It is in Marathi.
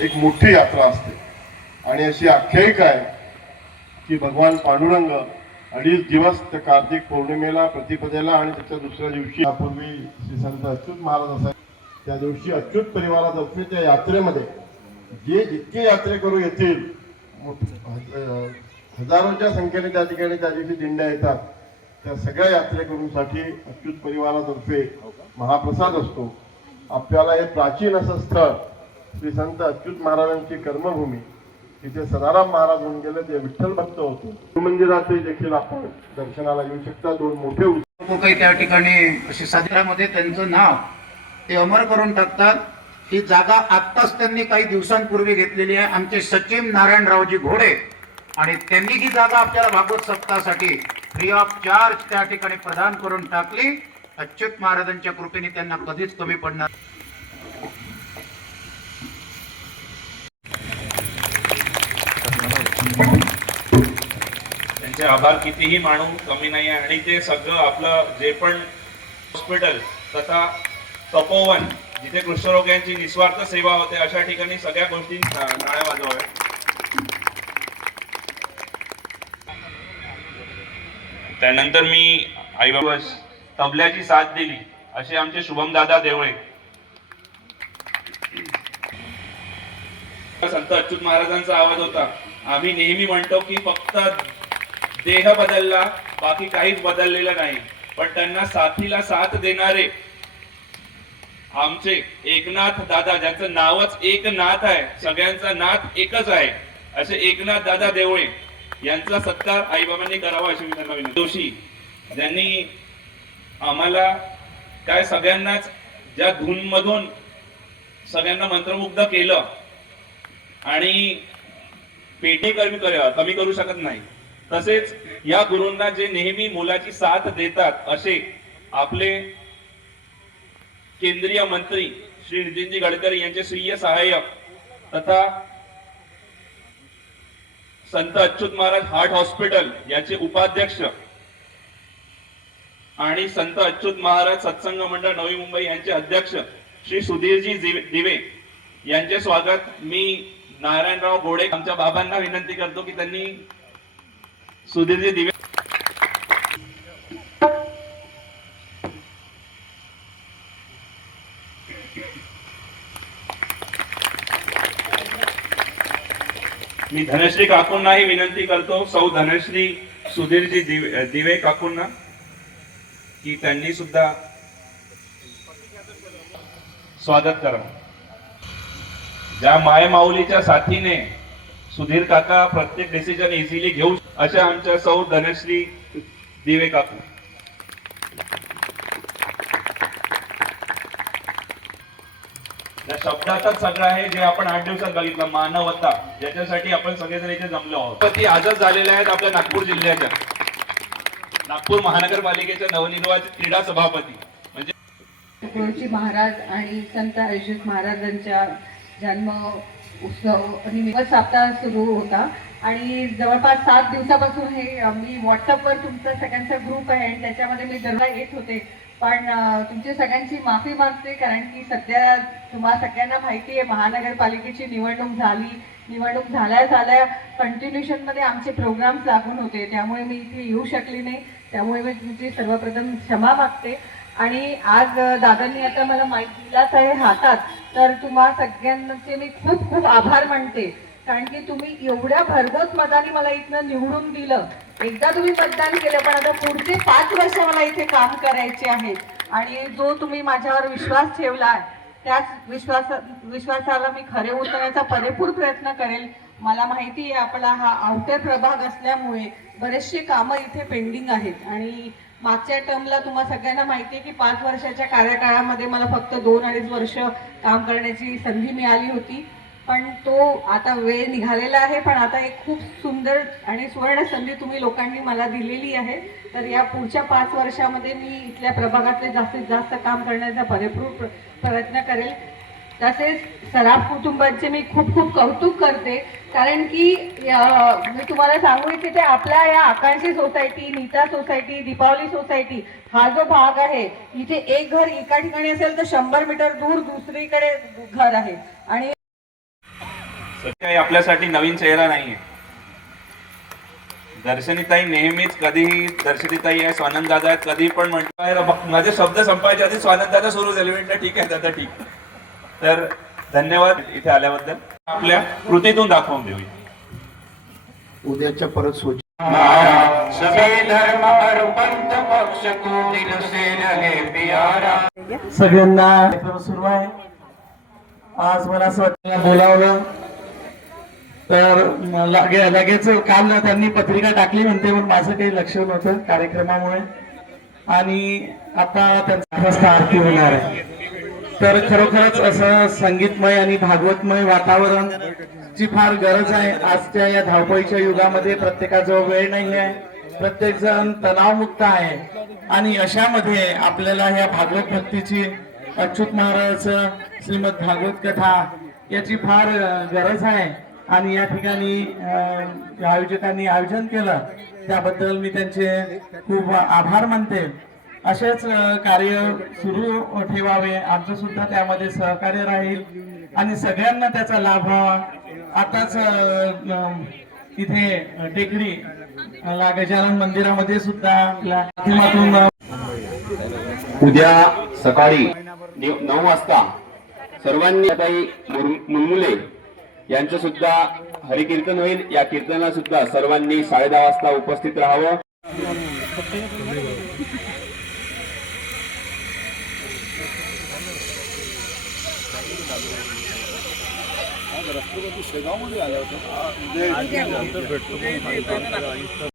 एक मोठी यात्रा असते आणि अशी आख्यायिका आहे की भगवान पांडुरंग 2.5 दिवस त्या कार्तिक पौर्णिमेला प्रतिपदेला आणि त्याच्या दुसऱ्या दिवशी यापूर्वी श्री संत अच्युत महाराज असायचे त्या दिवशी अच्युत परिवारातर्फे त्या यात्रेमध्ये जे जितके यात्रेकरू येतील हजारोच्या संख्येने त्या ठिकाणी त्या दिवशी दिंड्या येतात त्या सगळ्या यात्रेकरूंसाठी अच्युत परिवारातर्फे महाप्रसाद असतो। आपल्याला हे प्राचीन असं स्थळ श्री संत अच्युत महाराजांची कर्मभूमी तिथे सदाराम महाराज होऊन गेले ते विठ्ठल भक्त होते मंदिराचे देखील आपण दर्शनाला येऊ शकता। 2 मोठे काही त्या ठिकाणी अशी साधारामध्ये त्यांचं नाव ते अमर करून टाकतात। ही जागा आत्ताच त्यांनी काही दिवसांपूर्वी घेतलेली आहे आमचे सचिन नारायणरावजी घोडे आणि त्यांनी ही जागा आपल्याला भागवत सप्ताहासाठी फ्री ऑफ चार्ज त्या ठिकाणी प्रदान करून टाकली। अच्युत महाराजांच्या कृपेने त्यांना कधीच कमी पडणार त्यांचे आभार कितीही मानू कमी नाही आहे। आणि ते सगळं आपलं जे पण हॉस्पिटल तथा तपोवन जिथे कुष्ठरोग्यांची निस्वार्थ सेवा होते अशा ठिकाणी सगळ्या गोष्टी टाळ्या वाजवाव्या। त्यानंतर मी आई बाबा तबल्याची साथ दिली असे आमचे शुभम दादा देवळे संत अच्युत महाराजांचा आवाज होता। आम्ही नेहमी म्हणतो की फक्त देह बदलला बाकी काहीच बदललेलं नाही पण त्यांना साथीला साथ देणारे आमचे एकनाथ दादा ज्यांचं नावच एकनाथ आहे सगळ्यांचा नाथ एकच आहे असे एकनाथ दादा देवळे यांचा सत्कार आई बाबांनी करावा अशी मी त्यांना विनंती। जोशी ज्यांनी आम्हाला काय सगळ्यांनाच ज्या धून मधून सगळ्यांना मंत्रमुग्ध केलं आणि पेटी कमी करू शकत नाही तसेच या गुरूंना जे नेहमी मुलाची साथ देतात असे आपले केंद्रीय मंत्री श्री नितीनजी गडकरी यांचे स्वीय सहाय्यक तथा संत अच्युत महाराज हार्ट हॉस्पिटल याचे उपाध्यक्ष आणि संत अच्युत महाराज सत्संग मंडळ नवी मुंबई यांचे अध्यक्ष श्री सुधीरजी दिवे यांचे स्वागत मी नारायणराव घोडे आमच्या बाबांना विनंती करतो की त्यांनी सुधीरजी दिवे मी धनश्री काकूंनाही विनंती करतो सौ धनश्री सुधीरजी दिवे काकूंना की त्यांनी सुद्धा स्वागत करा। ज्या माय माऊलीच्या साथीने सुधीर काका प्रत्येक डिसिजन इझिली घेऊ अशा आमच्या सौ धनश्री दिवे काकू। या शब्दातच सगळं आहे जे आपण 8 दिवसात बघितलं मानवता ज्याच्यासाठी आपण सगळेजण इथे जमलो आहोत। ती आजच झालेल्या आहेत आपल्या नागपूर जिल्ह्याच्या नागपूर महानगरपालिकेच्या नवनिर्वाचित क्रीडा सभापती म्हणजे तुकडोजी महाराज आणि संत अच्युत महाराजांच्या जन्म उत्सव निमित्त सप्ताह सुरू होता आणि जवळपास 7 दिवसापासून हे मी व्हॉट्सअपवर तुमचा सगळ्यांचा ग्रुप आहे आणि त्याच्यामध्ये मी दररोज येत होते पण तुमची सगळ्यांची माफी मागते कारण की सध्या तुम्हाला सगळ्यांना माहिती आहे महानगरपालिकेची निवडणूक झाल्या कंटिन्युएशन मध्ये आमचे प्रोग्राम्स लागून होते त्यामुळे मी इथे येऊ शकली नाही त्यामुळे मी तुमची सर्वप्रथम क्षमा मागते। आणि आज दादांनी आता मला माईक दिलाच आहे हातात तर तुम्हा सगळ्यांचे मी खूप खूप आभार मानते कारण की तुम्ही एवढ्या भरघोस मताने मला इथनं निवडून दिलं। एकदा तुम्ही मतदान केलं पण आता पुढचे 5 वर्ष मला इथे काम करायचे आहेत आणि जो तुम्ही माझ्यावर विश्वास ठेवला त्याच विश्वासाला मी खरे उतरण्याचा पुरेपूर प्रयत्न करेल। मला माहिती आहे आपला हा आउटर प्रभाग असल्यामुळे बरेचसे कामं इथे पेंडिंग आहेत आणि मागच्या टर्मला तुम्हाला सगळ्यांना माहिती आहे की 5 वर्षाच्या कार्यकाळामध्ये मला फक्त 2-2.5 वर्ष काम करण्याची संधी मिळाली होती पण तो आता वेळ निघालेला आहे पण आता एक खूप सुंदर आणि सुवर्ण संधी तुम्ही लोकांनी मला दिलेली आहे तर या पुढच्या 5 वर्षामध्ये मी इथल्या प्रभागातले जास्तीत जास्त काम करण्याचा पुरेपूर प्रयत्न करेल। तसेच सराफ कुटुंबाचे मी खूप खूप कौतुक करते कारण की मी तुम्हाला सांगू इच्छिते आपल्या या आकांक्षी society Neeta society Deepavali society हा जो भाग आहे इथे एक घर एका ठिकाणी असेल तर 100 मीटर दूर दुसरीकडे घर आहे आणि सत्य आपल्यासाठी नवीन चेहरा नाहीये. दर्शनीताई नेहमीच कधीही दर्शनीताई आहे, स्वानंद दादा आहेत, कधी पण म्हणतो. माझे शब्द संपायच्या आधी स्वानंद दादा सुरू झाले. म्हटलं ठीक आहे दादा, ठीक. तर धन्यवाद इथे आल्याबद्दल. आपल्या कृतीतून दाखवून देऊया. उद्याच्या परत सभी धर्म और पंथ पक्ष को दिल से रहे प्यारा. सगळ्यांना कार्यक्रम सुरू आहे. आज मला असं वाटतं बोलावलं तर लगेच काल त्यांनी पत्रिका टाकली म्हणते, पण माझं काही लक्ष नव्हतं कार्यक्रमामुळे. आणि आता त्यांचा वाजता आरती होणार आहे. तर खरोखरच असं संगीतमय आणि भागवतमय वातावरण ची फार गरज आहे. आजच्या या धावपळीच्या युगामध्ये प्रत्येकाजवळ वेळ नाही आहे, प्रत्येक जण तणावमुक्त आहे. आणि अशामध्ये आपल्याला ह्या भागवत भक्तीची, अच्युत महाराजांचं श्रीमद भागवत कथा याची फार गरज आहे. आणि या ठिकाणी आयोजकांनी आयोजन केलं त्याबद्दल मी त्यांचे खूप आभार मानते. असेच कार्य सुरू ठेवावे, आमचं सुद्धा त्यामध्ये सहकार्य राहील आणि सगळ्यांना त्याचा लाभ व्हावा. आताच इथे टेकडी गजानन मंदिरामध्ये सुद्धा माध्यमातून उद्या सकाळी 9 वाजता सर्वांनी मुलमुले यांचं सुद्धा हरिकीर्तन होईल. या कीर्तनाला सुद्धा सर्वांनी 10:30 वाजता उपस्थित राहावं. राष्ट्रपती शेगावमध्ये आले होते.